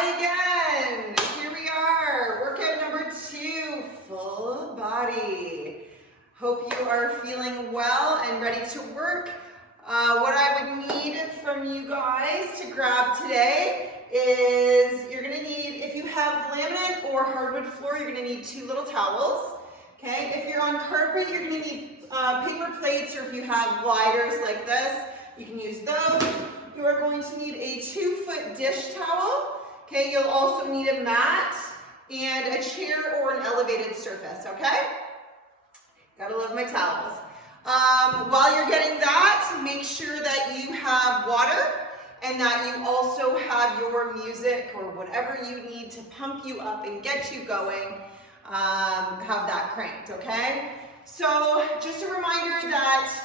Hi again. Here we are. Workout number 2, full body. Hope you are feeling well and ready to work. What I would need from you guys to grab today is you're going to need, if you have laminate or hardwood floor, you're going to need 2 little towels. Okay. If you're on carpet, you're going to need paper plates, or if you have gliders like this, you can use those. You are going to need a 2-foot dish towel. Okay, you'll also need a mat and a chair or an elevated surface, okay? Gotta love my towels. While you're getting that, make sure that you have water and that you also have your music or whatever you need to pump you up and get you going, have that cranked, okay? So just a reminder that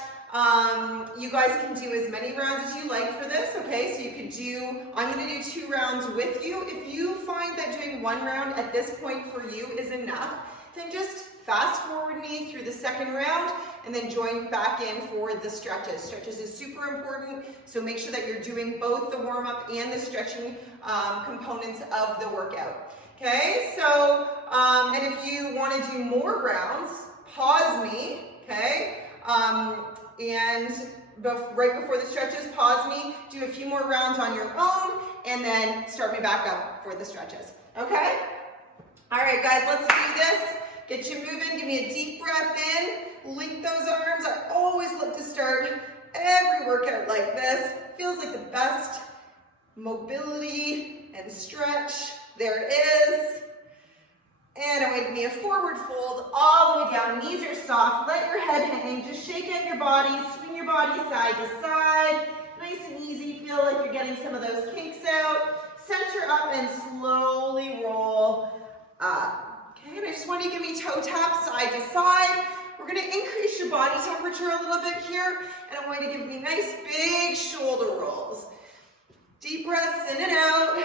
you guys can do as many rounds as you like for this, okay? So you could do, I'm gonna do 2 rounds with you. If you find that doing 1 round at this point for you is enough, then just fast forward me through the 2nd round and then join back in for the stretches. Stretches is super important, so make sure that you're doing both the warm-up and the stretching components of the workout. Okay, so, and if you wanna do more rounds, pause me, okay? And right before the stretches, pause me, do a few more rounds on your own, and then start me back up for the stretches, okay? All right, guys, let's do this. Get you moving, give me a deep breath in, link those arms. I always love to start every workout like this. Feels like the best mobility and stretch. There it is. And away, give me a forward fold all the way down. Knees are soft. Let your head hang. Just shake out your body. Swing your body side to side. Nice and easy. Feel like you're getting some of those kinks out. Center up and slowly roll up. Okay, and I just want you to give me toe taps side to side. We're going to increase your body temperature a little bit here. And I want you to give me nice big shoulder rolls. Deep breaths in and out.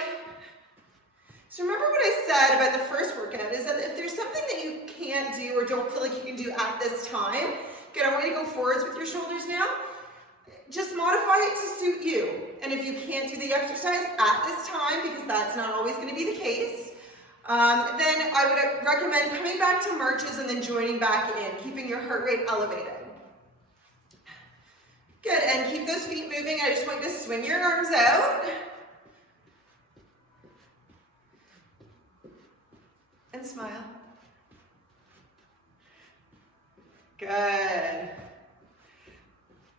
So remember what I said about the first workout is that if there's something that you can't do or don't feel like you can do at this time, good, I want you to go forwards with your shoulders now. Just modify it to suit you. And if you can't do the exercise at this time, because that's not always going to be the case, then I would recommend coming back to marches and then joining back in, keeping your heart rate elevated. Good, and keep those feet moving. I just want you to swing your arms out. And smile. Good.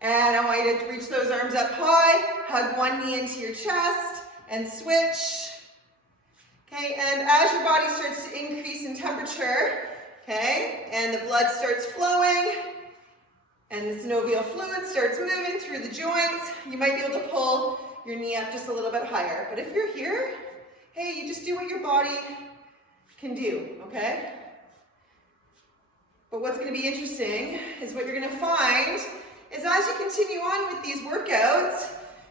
And I want you to reach those arms up high, hug one knee into your chest, and switch. Okay, and as your body starts to increase in temperature, okay, and the blood starts flowing, and the synovial fluid starts moving through the joints, you might be able to pull your knee up just a little bit higher. But if you're here, hey, you just do what your body can do, okay? But what's going to be interesting is what you're going to find is as you continue on with these workouts,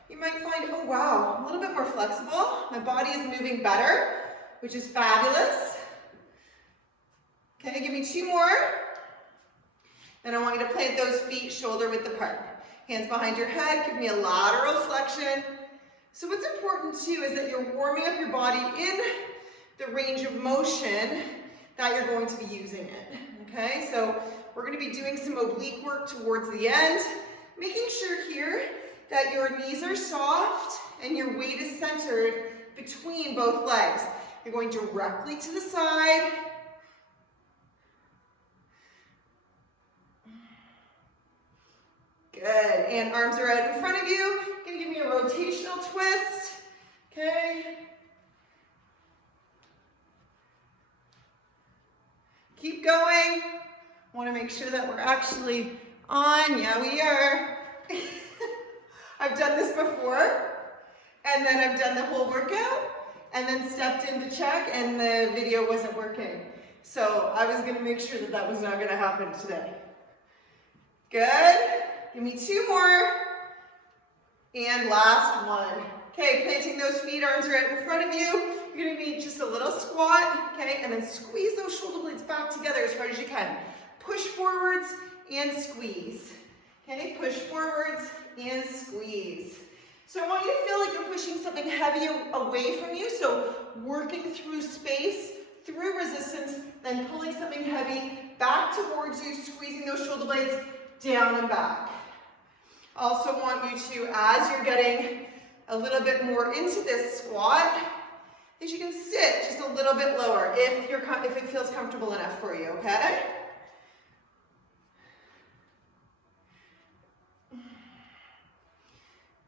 you might find, oh wow, I'm a little bit more flexible. My body is moving better, which is fabulous. Okay, give me 2 more. Then I want you to plant those feet shoulder width apart. Hands behind your head, give me a lateral flexion. So what's important too is that you're warming up your body in the range of motion that you're going to be using it, okay? So we're gonna be doing some oblique work towards the end, making sure here that your knees are soft and your weight is centered between both legs. You're going directly to the side. Good, and arms are out in front of you. Gonna give me a rotational twist, okay? Keep going. I want to make sure that we're actually on. Yeah, we are. I've done this before, and then I've done the whole workout, and then stepped in to check, and the video wasn't working. So I was going to make sure that that was not going to happen today. Good. Give me 2 more. And last one. Okay, planting those feet, arms are out in front of you. You're going to need just a little squat, okay, and then squeeze those shoulder blades back together as hard as you can. Push forwards and squeeze. Okay, push forwards and squeeze. So I want you to feel like you're pushing something heavy away from you. So working through space, through resistance, then pulling something heavy back towards you, squeezing those shoulder blades down and back. Also want you to, as you're getting a little bit more into this squat, is you can sit just a little bit lower if it feels comfortable enough for you, okay?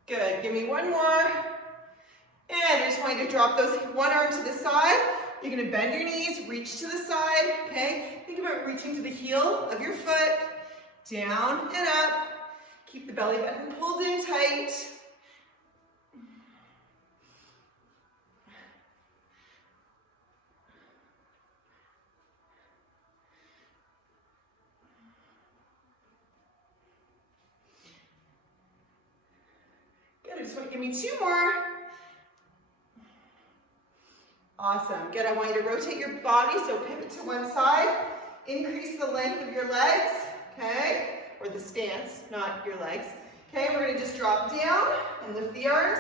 Good, give me one more. And I just want you to drop those one arm to the side. You're gonna bend your knees, reach to the side, okay? Think about reaching to the heel of your foot, down and up. Keep the belly button pulled in tight. Good, I just want to give me two more. Awesome, good, I want you to rotate your body, so pivot to one side, increase the length of your legs, okay? Or the stance, not your legs. Okay, we're gonna just drop down and lift the arms,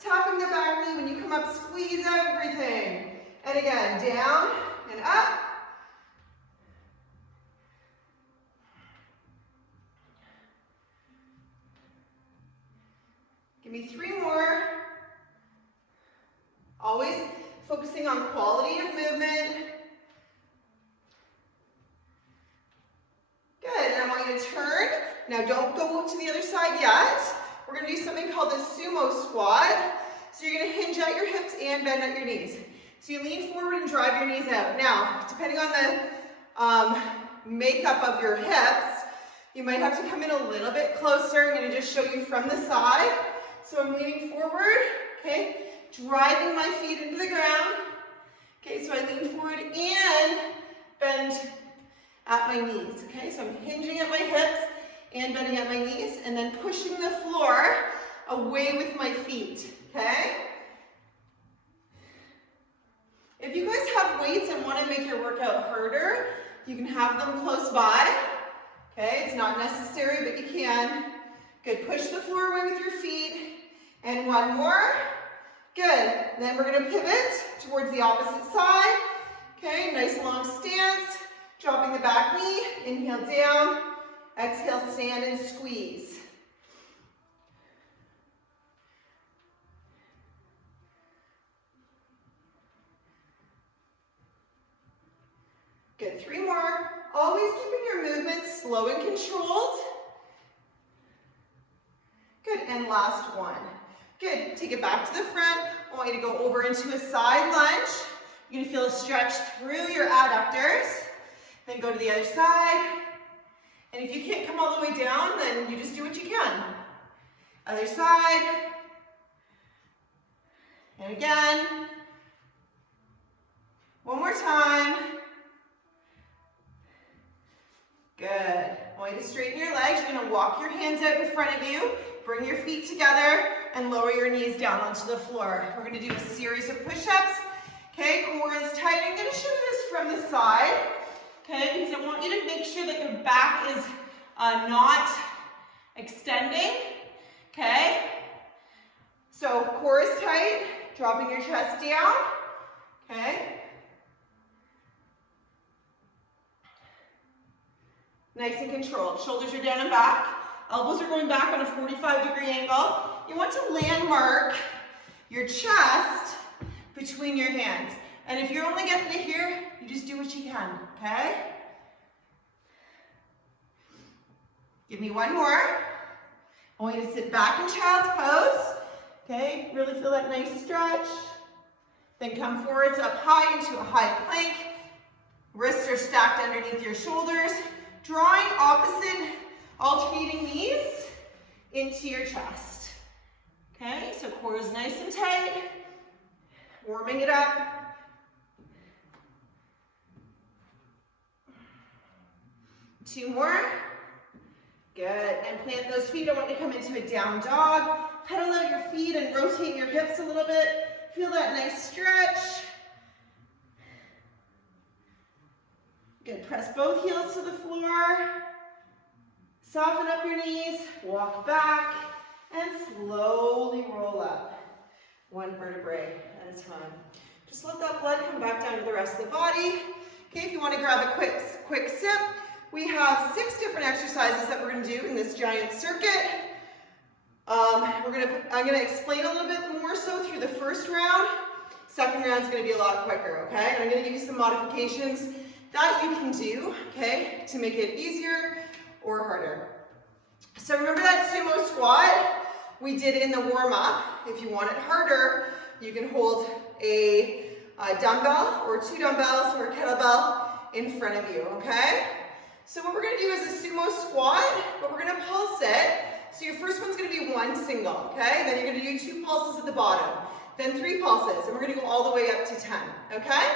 tapping the back knee. When you come up, squeeze everything. And again, down and up. Give me three more. Always focusing on quality of movement. Good, and I want you to turn. Now don't go to the other side yet. We're gonna do something called the sumo squat. So you're gonna hinge at your hips and bend at your knees. So you lean forward and drive your knees out. Now, depending on the makeup of your hips, you might have to come in a little bit closer. I'm gonna just show you from the side. So I'm leaning forward, okay? Driving my feet into the ground. Okay, so I lean forward and bend at my knees, okay? So I'm hinging at my hips and bending at my knees and then pushing the floor away with my feet, okay? If you guys have weights and want to make your workout harder, you can have them close by, okay? It's not necessary, but you can. Good, push the floor away with your feet. And one more. Good, then we're gonna pivot towards the opposite side. Okay, nice long stance. Dropping the back knee, inhale down, exhale, stand and squeeze. Good, three more. Always keeping your movements slow and controlled. Good, and last one. Good, take it back to the front. I want you to go over into a side lunge. You're gonna feel a stretch through your adductors. Then go to the other side. And if you can't come all the way down, then you just do what you can. Other side. And again. One more time. Good. I want you to straighten your legs. You're gonna walk your hands out in front of you. Bring your feet together and lower your knees down onto the floor. We're gonna do a series of push-ups. Okay, core is tight. I'm gonna show you this from the side. Okay, because I want you to make sure that your back is not extending. Okay, so core is tight, dropping your chest down. Okay. Nice and controlled. Shoulders are down and back. Elbows are going back on a 45-degree angle. You want to landmark your chest between your hands. And if you're only getting to here, you just do what you can, okay? Give me one more. I want you to sit back in child's pose. Okay, really feel that nice stretch. Then come forwards up high into a high plank. Wrists are stacked underneath your shoulders. Drawing opposite alternating knees into your chest. Okay, so core is nice and tight. Warming it up. Two more. Good, and plant those feet. I want you to come into a down dog. Pedal out your feet and rotate your hips a little bit. Feel that nice stretch. Good, press both heels to the floor. Soften up your knees, walk back, And slowly roll up, one vertebrae at a time. Just let that blood come back down to the rest of the body. Okay, if you want to grab a quick sip, we have 6 different exercises that we're going to do in this giant circuit. I'm going to explain a little bit more so through the first round. Second round is going to be a lot quicker, okay? And I'm going to give you some modifications that you can do, okay, to make it easier or harder. So remember that sumo squat we did in the warm-up? If you want it harder, you can hold a dumbbell or 2 dumbbells or a kettlebell in front of you, okay? So what we're going to do is a sumo squat, but we're going to pulse it. So your first one's going to be 1 single, okay? Then you're going to do 2 pulses at the bottom, then 3 pulses, and we're going to go all the way up to 10, okay?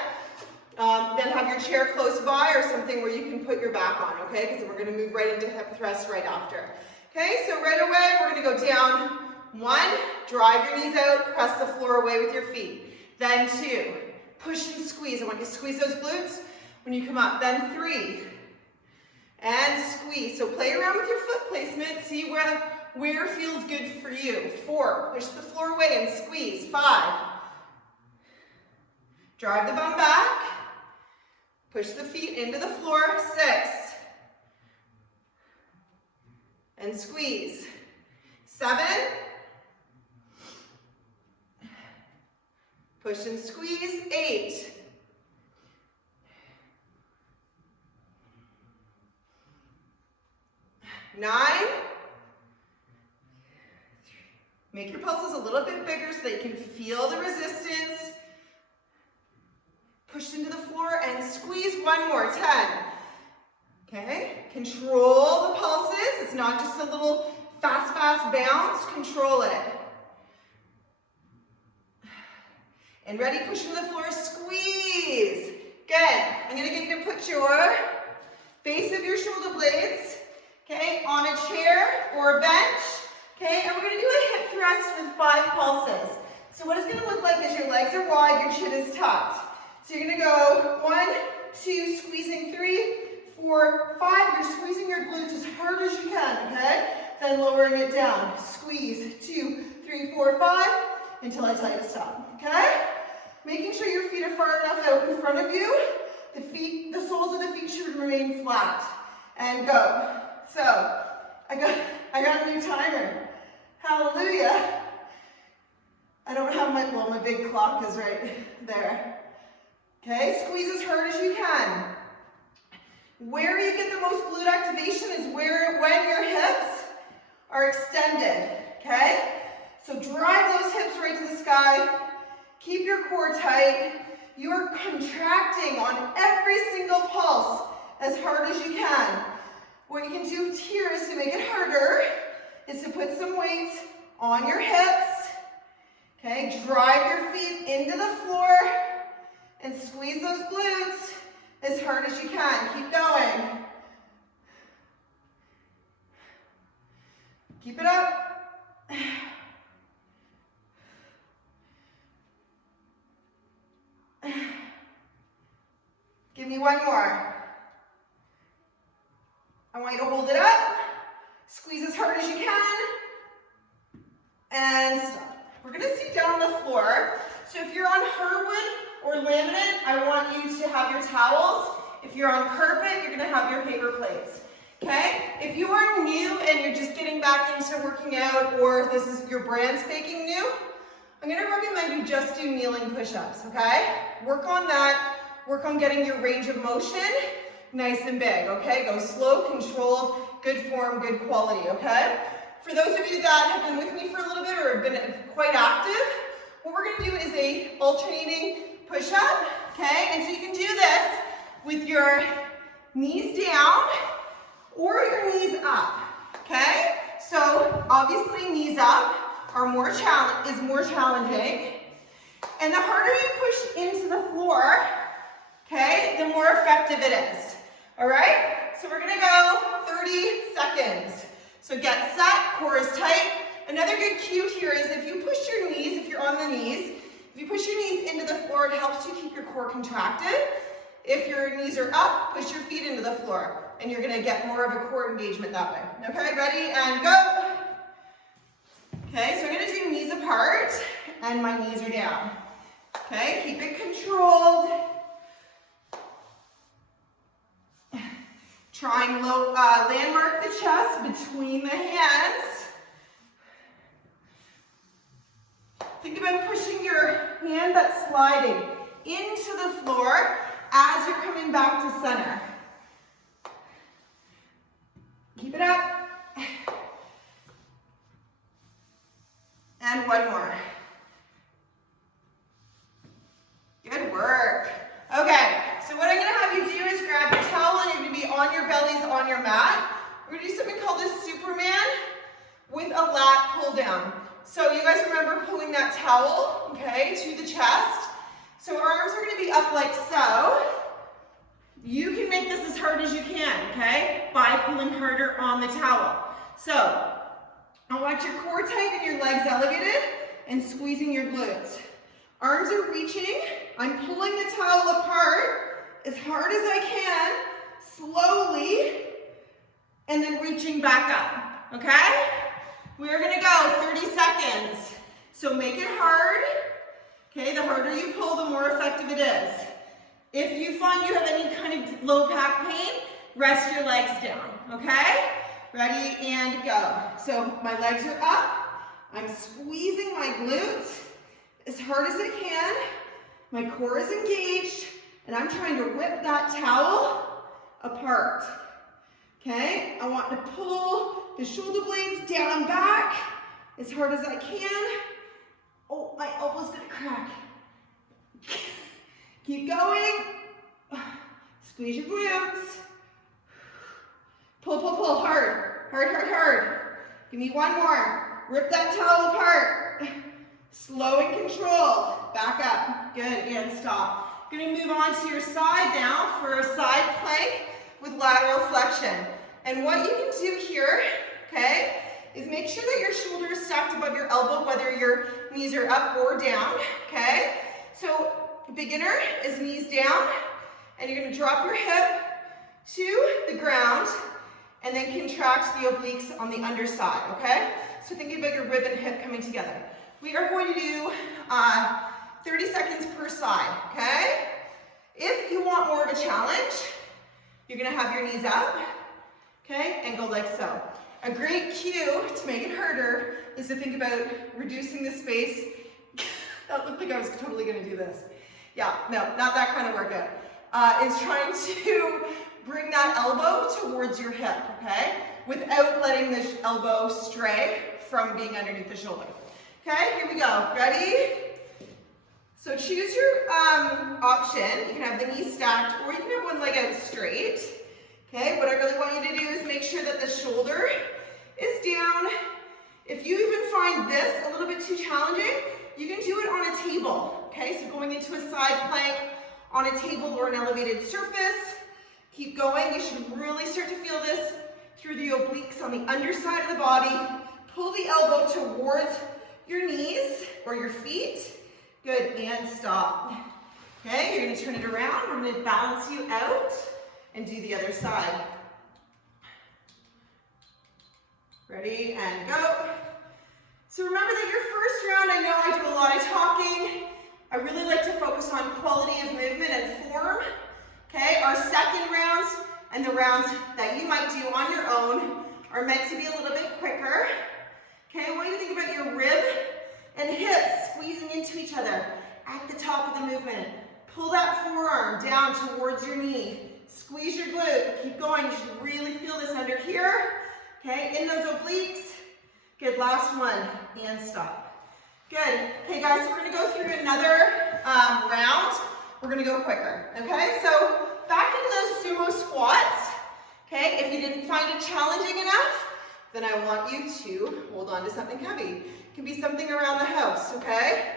Then have your chair close by or something where you can put your back on, okay? Because we're going to move right into hip thrust right after. Okay, so right away, we're going to go down 1, drive your knees out, press the floor away with your feet. Then 2, push and squeeze. I want you to squeeze those glutes when you come up. Then 3, and squeeze. So play around with your foot placement. See where feels good for you. 4, push the floor away and squeeze. 5, drive the bum back. Push the feet into the floor. 6, and squeeze. 7, push and squeeze. 8, 9, make your pulses a little bit bigger so that you can feel the resistance. Push into the floor and squeeze. 1 more. 10. Okay, control the pulses. It's not just a little fast bounce. Control it. And ready, push into the floor, squeeze. Good. I'm going to get you to put your base of your shoulder blades, okay, on a chair or a bench, okay, and we're going to do a hip thrust with 5 pulses. So what it's going to look like is your legs are wide, your chin is tucked. So you're going to go 1, 2, squeezing 3, 4, 5. You're squeezing your glutes as hard as you can, okay? Then lowering it down. Squeeze 2, 3, 4, 5 until I tell you to stop, okay? Making sure your feet are far enough out in front of you. The soles of the feet should remain flat. And go. So I got a new timer. Hallelujah. I don't have my big clock is right there. Okay, squeeze as hard as you can. Where you get the most glute activation is when your hips are extended, okay? So drive those hips right to the sky. Keep your core tight. You're contracting on every single pulse as hard as you can. What you can do here is to make it harder, is to put some weight on your hips. Okay, drive your feet into the floor and squeeze those glutes as hard as you can. Keep going. Keep it up. Give me 1 more. I want you to hold it up. Squeeze as hard as you can. And stop. We're going to sit down on the floor. So if you're on hardwood or laminate, I want you to have your towels. If you're on carpet, you're going to have your paper plates. Okay? If you are new and you're just getting back into working out, or this is your brand spanking new, I'm going to recommend you just do kneeling push-ups, okay? Work on that. Work on getting your range of motion nice and big, okay? Go slow, controlled, good form, good quality, okay? For those of you that have been with me for a little bit or have been quite active, what we're going to do is a alternating push-up, okay? And so you can do this with your knees down or your knees up, okay? So obviously knees up are more challenging. And the harder you push into the floor, okay, the more effective it is. All right? So we're going to go 30 seconds. So get set, core is tight. Another good cue here is if you push your knees, if you're on the knees, if you push your knees into the floor, it helps you keep your core contracted. If your knees are up, push your feet into the floor, and you're going to get more of a core engagement that way. Okay, ready, and go. Okay, so I'm gonna do knees apart and my knees are down. Okay, keep it controlled. Try and landmark the chest between the hands. Think about pushing your hand that's sliding into the floor as you're coming back to center. Keep it up. And one more. Good work. Okay, so what I'm gonna have you do is grab your towel and you're gonna be on your bellies on your mat. We're gonna do something called the Superman with a lat pull down. So you guys remember pulling that towel, okay, to the chest. So arms are gonna be up like so. You can make this as hard as you can, okay, by pulling harder on the towel. So I want your core tight and your legs elevated and squeezing your glutes. Arms are reaching. I'm pulling the towel apart as hard as I can, slowly, and then reaching back up, okay? We're gonna go 30 seconds. So make it hard, okay? The harder you pull, the more effective it is. If you find you have any kind of low back pain, rest your legs down, okay? Ready, and go. So my legs are up. I'm squeezing my glutes as hard as I can. My core is engaged, and I'm trying to rip that towel apart. Okay, I want to pull the shoulder blades down and back as hard as I can. Oh, my elbow's gonna crack. Keep going. Squeeze your glutes. Pull, pull, pull, hard, hard, hard, hard. Give me one more. Rip that towel apart. Slow and controlled. Back up. Good, and stop. Gonna move on to your side now for a side plank with lateral flexion. And what you can do here, okay, is make sure that your shoulder is stacked above your elbow, whether your knees are up or down, okay? So beginner is knees down, and you're gonna drop your hip to the ground, and then contract the obliques on the underside, okay? So thinking about your rib and hip coming together. We are going to do 30 seconds per side, okay? If you want more of a challenge, you're gonna have your knees up, okay, and go like so. A great cue to make it harder is to think about reducing the space. That looked like I was totally gonna do this. Yeah, no, not that kind of workout. Is trying to bring that elbow towards your hip, okay? Without letting the elbow stray from being underneath the shoulder. Okay, here we go. Ready? So choose your option. You can have the knees stacked, or you can have one leg out straight. Okay, what I really want you to do is make sure that the shoulder is down. If you even find this a little bit too challenging, you can do it on a table. Okay, so going into a side plank on a table or an elevated surface. Keep going. You should really start to feel this through the obliques on the underside of the body. Pull the elbow towards your knees or your feet. Good, and stop. Okay, you're gonna turn it around. We're gonna balance you out and do the other side. Ready, and go. So remember that your first round, I know I do a lot of talking. I really like to focus on quality of movement and form. Okay, our second rounds and the rounds that you might do on your own are meant to be a little bit quicker. Okay, I want you to think about your rib and hips squeezing into each other at the top of the movement. Pull that forearm down towards your knee. Squeeze your glute. Keep going. You should really feel this under here. Okay, in those obliques. Good, last one, and stop. Good. Okay, guys, so we're gonna go through another round. We're gonna go quicker, okay? So back into those sumo squats, okay? If you didn't find it challenging enough, then I want you to hold on to something heavy. It can be something around the house, okay?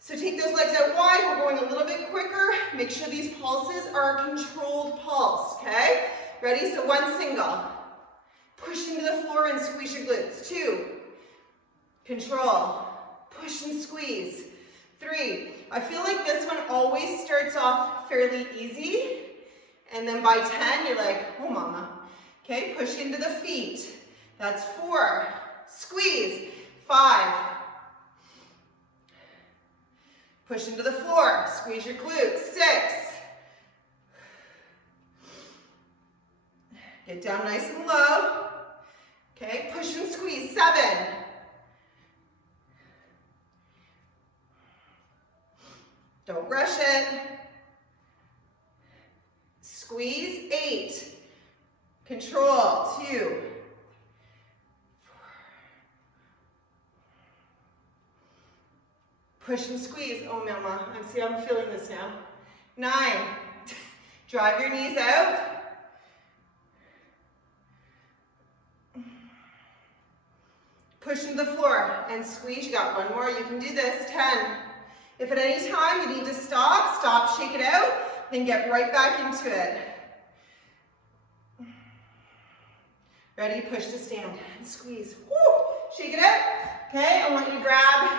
So take those legs out wide. We're going a little bit quicker. Make sure these pulses are a controlled pulse, okay? Ready? So one single. Push into the floor and squeeze your glutes. 2. Control. Push and squeeze. 3. I feel like this one always starts off fairly easy. And then by 10, you're like, oh mama. Okay, push into the feet. That's 4. Squeeze. 5. Push into the floor, squeeze your glutes. 6. Get down nice and low. Okay, push and squeeze. 7. Don't rush it. Squeeze. 8. Control. 2. 4. Push and squeeze. Oh, mama, I'm feeling this now. 9. Drive your knees out. Push into the floor and squeeze. You got one more. You can do this. 10. If at any time you need to stop, shake it out, then get right back into it. Ready? Push to stand and squeeze. Woo! Shake it out. Okay, I want you to grab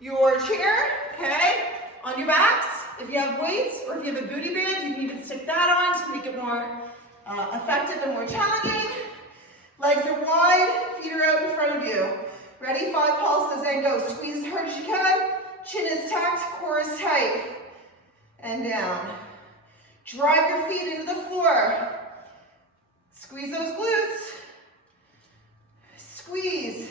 your chair, okay, on your backs. If you have weights or if you have a booty band, you can even stick that on to make it more effective and more challenging. Legs are wide, feet are out in front of you. Ready? 5 pulses and go. Squeeze as hard as you can. Chin is tucked, core is tight. And down. Drive your feet into the floor. Squeeze those glutes. Squeeze.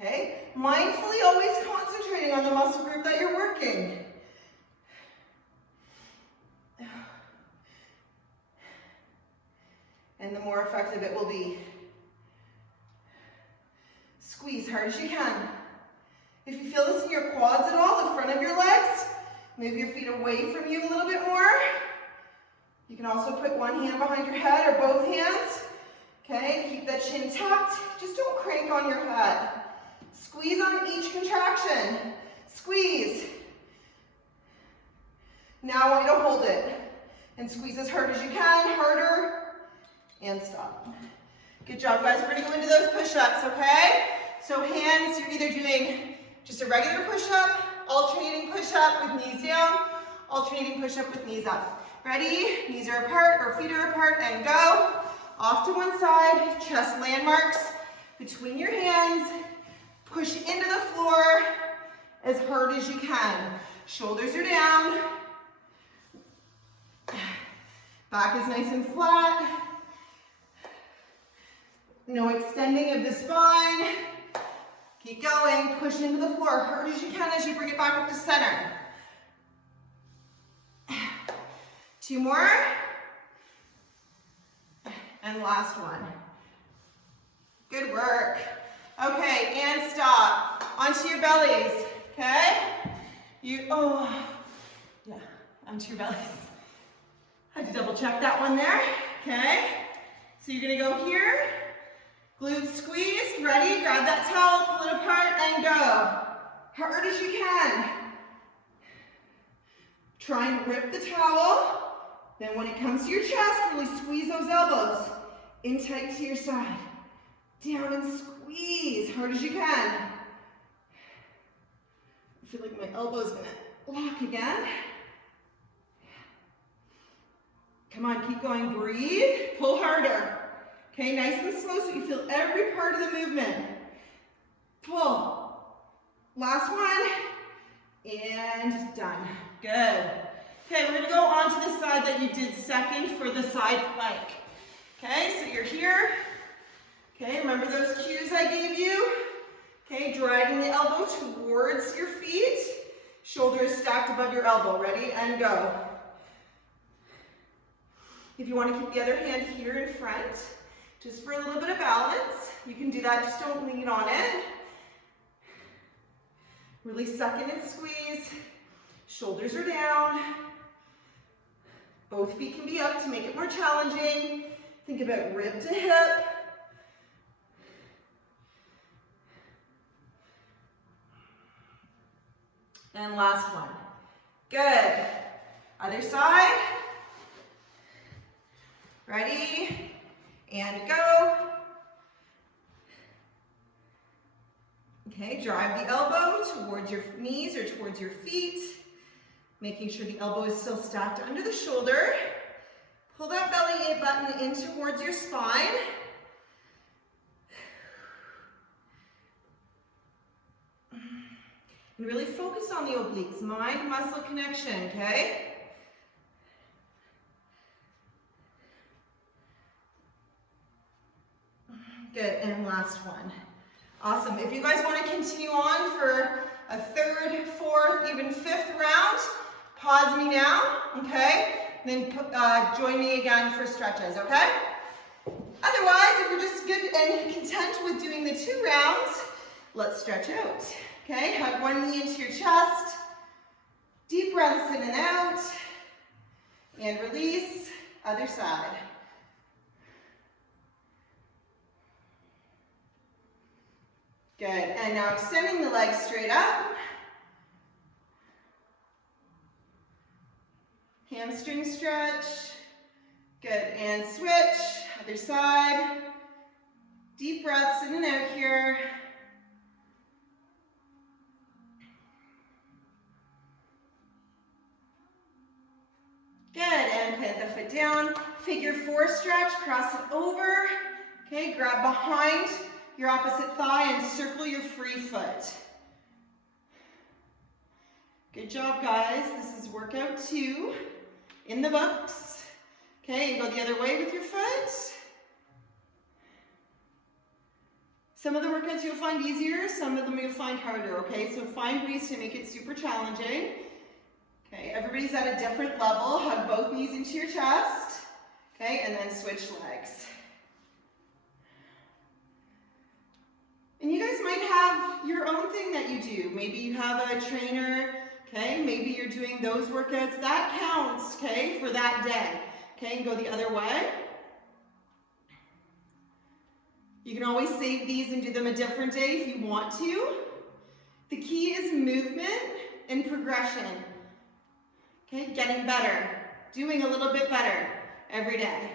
Okay, mindfully always concentrating on the muscle group that you're working. And the more effective it will be. Squeeze hard as you can. If you feel this in your quads at all, the front of your legs, move your feet away from you a little bit more. You can also put one hand behind your head or both hands. Okay, keep that chin tucked. Just don't crank on your head. Squeeze on each contraction. Squeeze. Now I want you to hold it. And squeeze as hard as you can, harder. And stop. Good job, guys. We're going to go into those push-ups, okay? So hands, you're either doing just a regular push-up, alternating push-up with knees down, alternating push-up with knees up. Ready? Knees are apart or feet are apart and go. Off to one side, chest landmarks between your hands. Push into the floor as hard as you can. Shoulders are down. Back is nice and flat. No extending of the spine. Keep going. Push into the floor hard as you can as you bring it back up to center. 2 more. And last one. Good work. Okay, and stop. Onto your bellies, okay? Onto your bellies. I had to double check that one there, okay? So you're gonna go here, glutes squeeze, ready? Grab that towel, pull it apart, and go. Hard as you can. Try and rip the towel. Then when it comes to your chest, really squeeze those elbows in tight to your side. Down and squeeze, hard as you can. I feel like my elbow's gonna lock again. Come on, keep going, breathe, pull harder. Okay, nice and slow so you feel every part of the movement. Pull. Last one, and done. Good. Okay, we're gonna go on to the side that you did second for the side plank. Okay, so you're here. Okay, remember those cues I gave you? Okay, dragging the elbow towards your feet. Shoulders stacked above your elbow. Ready? And go. If you want to keep the other hand here in front, just for a little bit of balance, you can do that. Just don't lean on it. Really suck in and squeeze. Shoulders are down. Both feet can be up to make it more challenging. Think about rib to hip. And last one. Good. Other side. Ready? And go. Okay, drive the elbow towards your knees or towards your feet, making sure the elbow is still stacked under the shoulder. Pull that belly button in towards your spine. And really focus on the obliques, mind-muscle connection, okay? Good, and last one. Awesome. If you guys want to continue on for a third, fourth, even fifth round, pause me now, okay? Then join me again for stretches, okay? Otherwise, if you're just good and content with doing the 2 rounds, let's stretch out, okay? Hug one knee into your chest. Deep breaths in and out. And release, other side. Good, and now extending the legs straight up. Hamstring stretch. Good, and switch, other side. Deep breaths in and out here. Good, and plant the foot down. Figure 4 stretch, cross it over. Okay, grab behind your opposite thigh and circle your free foot. Good job, guys. This is workout 2 in the books. Okay, and go the other way with your foot. Some of the workouts you'll find easier, some of them you'll find harder, okay? So find ways to make it super challenging. Okay, everybody's at a different level. Hug both knees into your chest. Okay, and then switch legs. And you guys might have your own thing that you do. Maybe you have a trainer, okay? Maybe you're doing those workouts. That counts, okay, for that day. Okay, and go the other way. You can always save these and do them a different day if you want to. The key is movement and progression. Okay, getting better, doing a little bit better every day.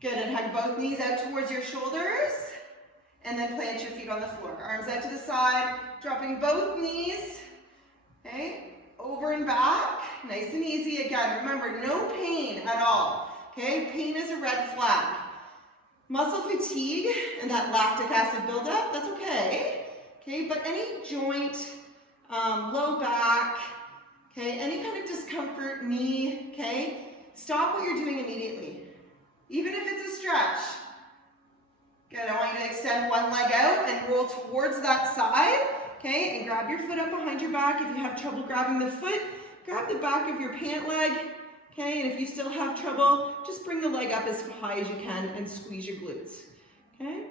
Good, and hug both knees out towards your shoulders. And then plant your feet on the floor. Arms out to the side, dropping both knees, okay, over and back, nice and easy. Again, remember, no pain at all, okay? Pain is a red flag. Muscle fatigue and that lactic acid buildup, that's okay, but any joint, low back, okay, any kind of discomfort, knee, okay, stop what you're doing immediately, even if it's a stretch. Good, I want you to extend one leg out and roll towards that side, okay, and grab your foot up behind your back. If you have trouble grabbing the foot, grab the back of your pant leg, okay, and if you still have trouble, just bring the leg up as high as you can and squeeze your glutes, okay,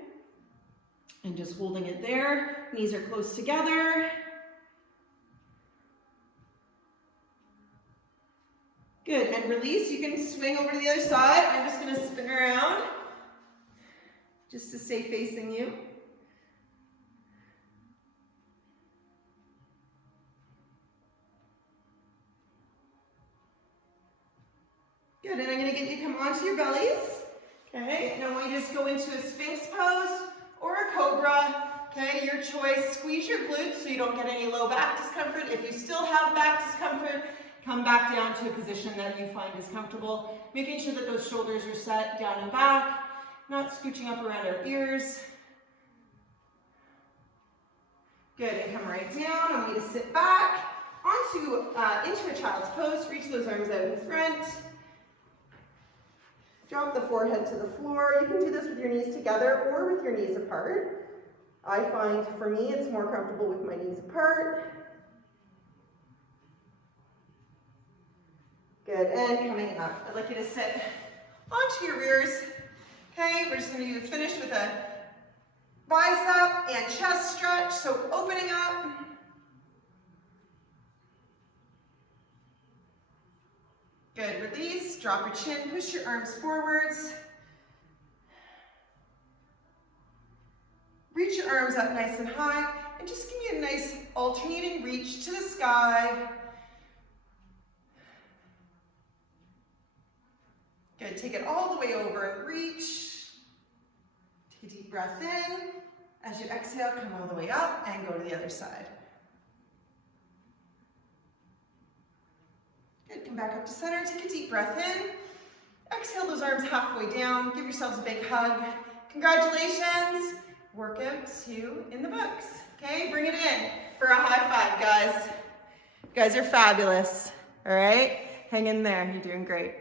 and just holding it there. Knees are close together. Good, and release. You can swing over to the other side. I'm just going to spin around, just to stay facing you. Good, and I'm going to get you to come onto your bellies. Okay, and I want you to just go into a Sphinx pose or a Cobra. Okay, your choice. Squeeze your glutes so you don't get any low back discomfort. If you still have back discomfort, come back down to a position that you find is comfortable. Making sure that those shoulders are set down and back. Not scooching up around our ears. Good, and come right down. I want you to sit back into a child's pose. Reach those arms out in front. Drop the forehead to the floor. You can do this with your knees together or with your knees apart. I find, for me, it's more comfortable with my knees apart. Good, and coming up. I'd like you to sit onto your rears. Okay, we're just going to finish with a bicep and chest stretch, so opening up. Good, release, drop your chin, push your arms forwards. Reach your arms up nice and high, and just give me a nice alternating reach to the sky. Good, take it all the way over and reach. Take a deep breath in. As you exhale, come all the way up and go to the other side. Good, come back up to center, take a deep breath in. Exhale those arms halfway down. Give yourselves a big hug. Congratulations. Workout 2 in the books. Okay, bring it in for a high five, guys. You guys are fabulous. All right, hang in there. You're doing great.